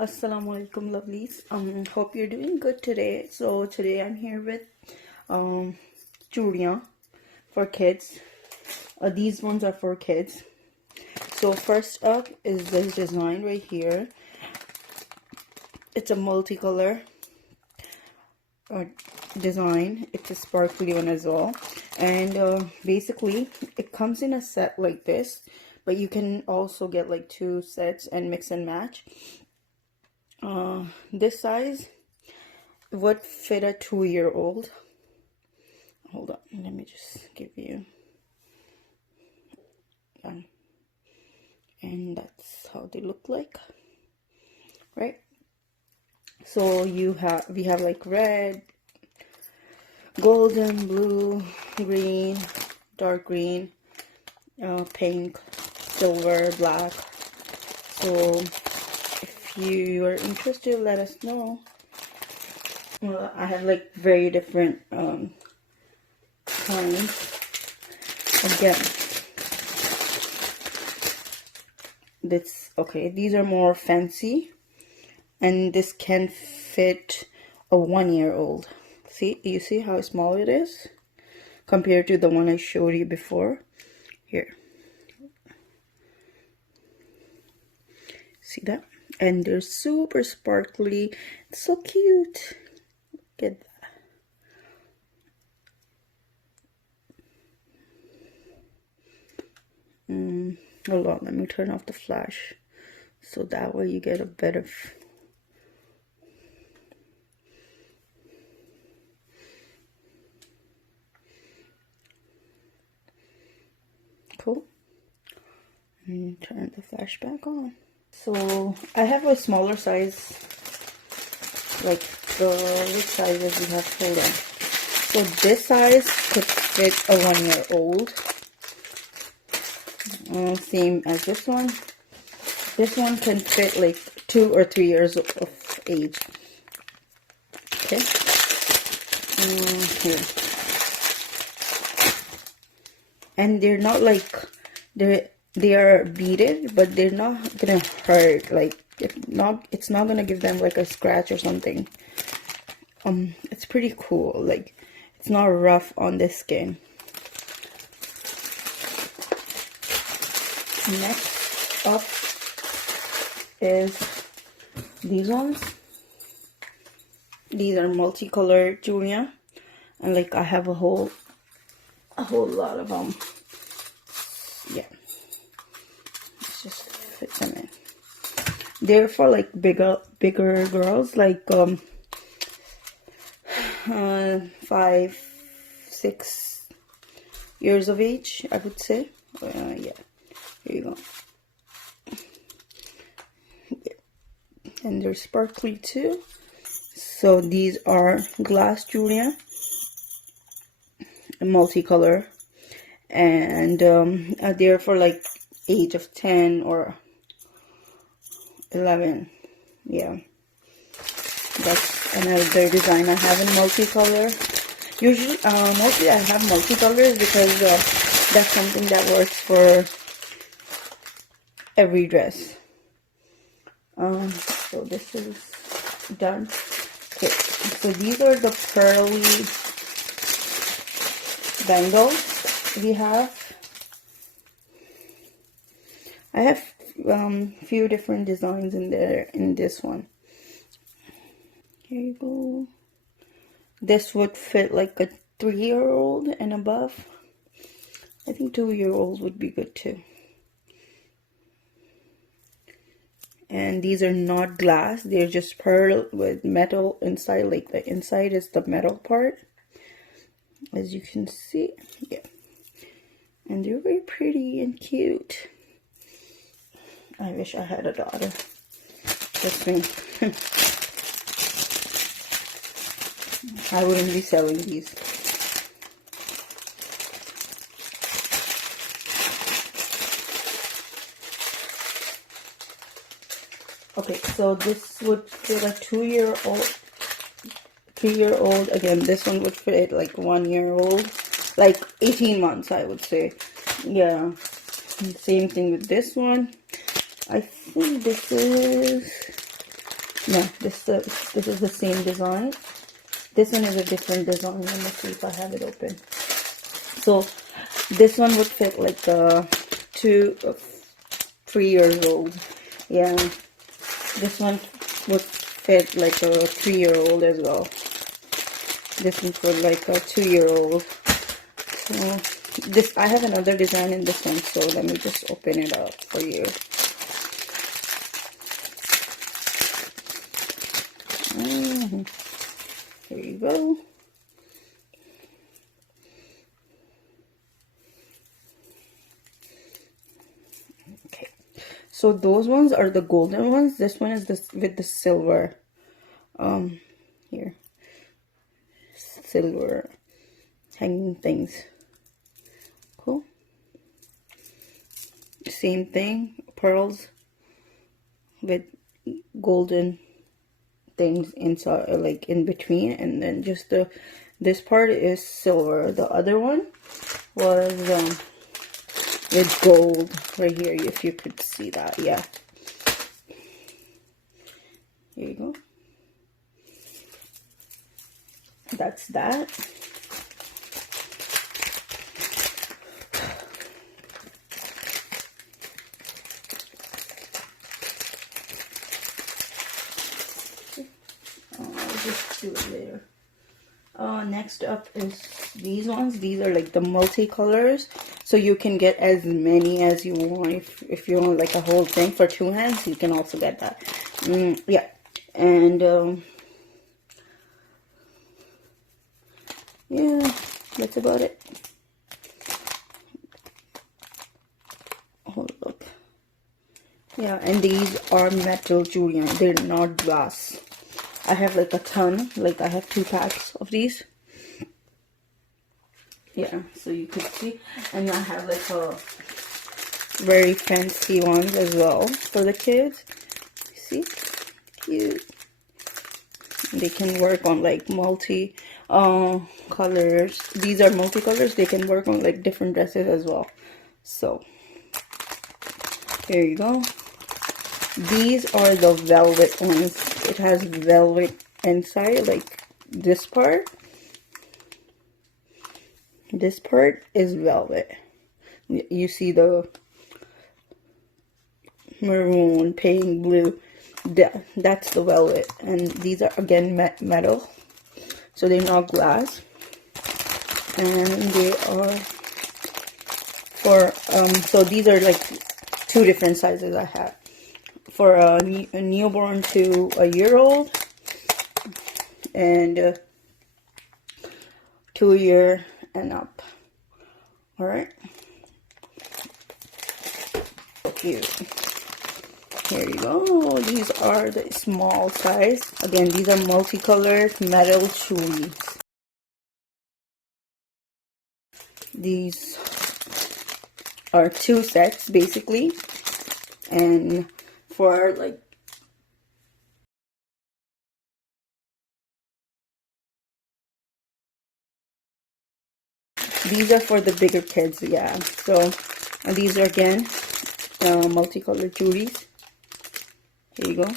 Assalamu alaikum lovelies. Hope you're doing good today. So today I'm here with churiyan for kids. These ones are for kids. So first up is this design right here. It's a multicolor design. It's a sparkly one as well, and basically it comes in a set like this, but you can also get like two sets and mix and match. This size would fit a 2-year-old. Hold on, let me just give you, and that's how they look like, right? So we have like red, golden, blue, green, dark green, pink, silver, black. So if you are interested, let us know. Well, I have like very different kinds. Again, these are more fancy, and this can fit a 1-year-old. You see how small it is compared to the one I showed you before. Here, see that? And they're super sparkly. It's so cute. Look at that. Hold on, let me turn off the flash so that way you get a better cool. And turn the flash back on. So I have a smaller size, like which sizes we have. Hold on. So this size could fit a 1-year-old. Same as this one. This one can fit like 2 or 3 years of age. Okay. Here. And they're not like they are beaded, but they're not gonna hurt. Like it's not gonna give them like a scratch or something. It's pretty cool. Like it's not rough on the skin. Next up is these ones. These are multicolored churiyan, and like I have a whole lot of them. Yeah, let's just fit them in. They're for like bigger girls, like 5, 6 years of age, I would say. Yeah, here you go. And they're sparkly too. So these are glass churiyan, multicolor, and they're for like age of 10 or 11. Yeah, that's another design I have in multicolor. Usually mostly I have multicolors because that's something that works for every dress. So this is done. Okay, so these are the pearly bangles we have. I have few different designs in there in this one. Here you go. This would fit like a 3-year-old and above. I think 2-year-olds would be good too. And these are not glass, they're just pearl with metal inside. Like the inside is the metal part, as you can see. Yeah, and they're very pretty and cute. I wish I had a daughter. Just me. I wouldn't be selling these. Okay, so this would fit a 2-year-old, 3-year-old. Again, this one would fit like 1-year-old, like 18 months, I would say. Yeah, same thing with this one. I think this is No, this is the same design. This one is a different design. Let me see if I have it open. So this one would fit like a 3 years old. Yeah, this one would fit like a 3-year-old as well. This one for like a 2-year-old. So this, I have another design in this one, so let me just open it up for you. Here you go. Okay, so those ones are the golden ones. This one is this with the silver. Here, silver hanging things. Cool. Same thing, pearls with golden things inside, like in between, and then just this part is silver. The other one was with gold right here, if you could see that. Yeah, here you go. That's that. I'll just do it later. Next up is these ones. These are like the multicolors, so you can get as many as you want. If you want like a whole thing for 2 hands, you can also get that. Yeah, and yeah, that's about it. Oh, look. Yeah, and these are metal jewelry. They're not glass. I have like a ton. Like I have 2 packs of these. Yeah, so you could see. And I have like a very fancy ones as well for the kids. See? Cute. They can work on like multi colors. These are multicolors. They can work on like different dresses as well. So here you go. These are the velvet ones. It has velvet inside, like this part. This part is velvet. You see the maroon, pink, blue. That's the velvet. And these are again metal. So they're not glass. And they are for, so these are like 2 different sizes I have. For a newborn to a year-old, and 2 year and up. All right. Cute. Here you go. These are the small size. Again, these are multicolored metal jewelry. These are 2 sets basically, and for like these are for the bigger kids. Yeah, so these are again multicolored jewelries. Here you go.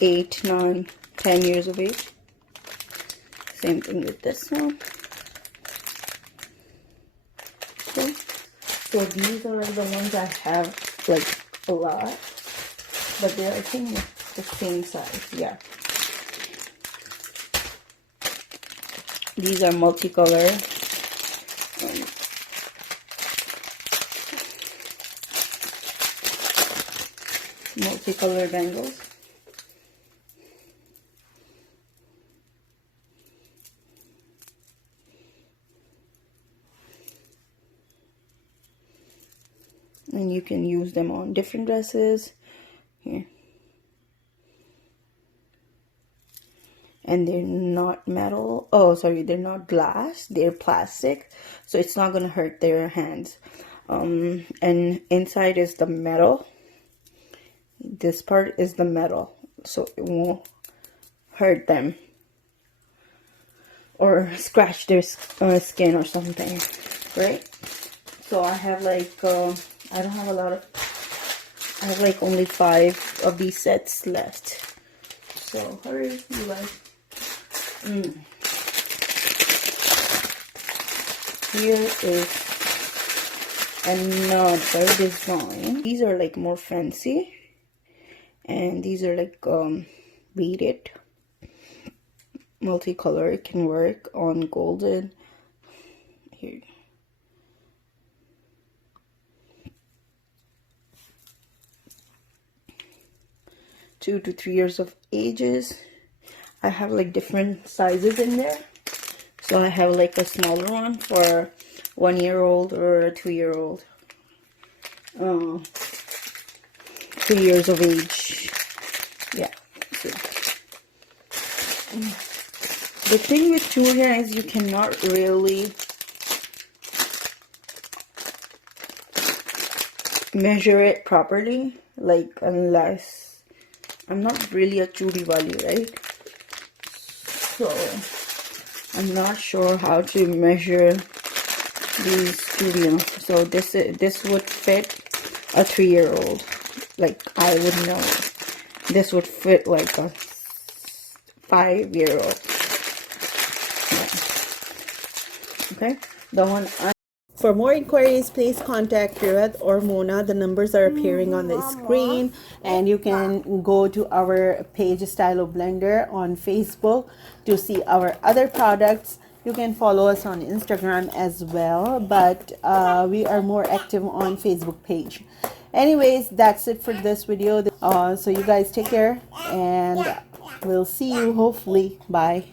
8, 9, 10 years of age. Same thing with this one. Okay. So these are the ones I have like a lot, but they're I think the same size. Yeah. These are multicolor. Multicolor bangles. And you can use them on different dresses. Here. And they're not metal. Oh, sorry, they're not glass. They're plastic. So it's not going to hurt their hands. And inside is the metal. This part is the metal. So it won't hurt them. Or scratch their skin or something. Right? So I have like, I don't have a lot of I have like only 5 of these sets left. So hurry, you guys. Here is another design. These are like more fancy, and these are like beaded, multicolor. It can work on golden. Here, 2 to 3 years of ages. I have like different sizes in there. So I have like a smaller one for 1-year-old or a 2-year-old. 2 years of age. Yeah. So. The thing with Julia is you cannot really measure it properly, like, unless I'm not really a chudi wali, right? So I'm not sure how to measure these chudis. So this would fit a 3-year-old. Like, I would know this would fit like a 5-year-old. Yeah. Okay, the one For more inquiries, please contact Kirat or Mona. The numbers are appearing on the screen, and you can go to our page Stylo Blender on Facebook to see our other products. You can follow us on Instagram as well, but we are more active on Facebook page. Anyways, that's it for this video. So you guys take care, and we'll see you hopefully. Bye.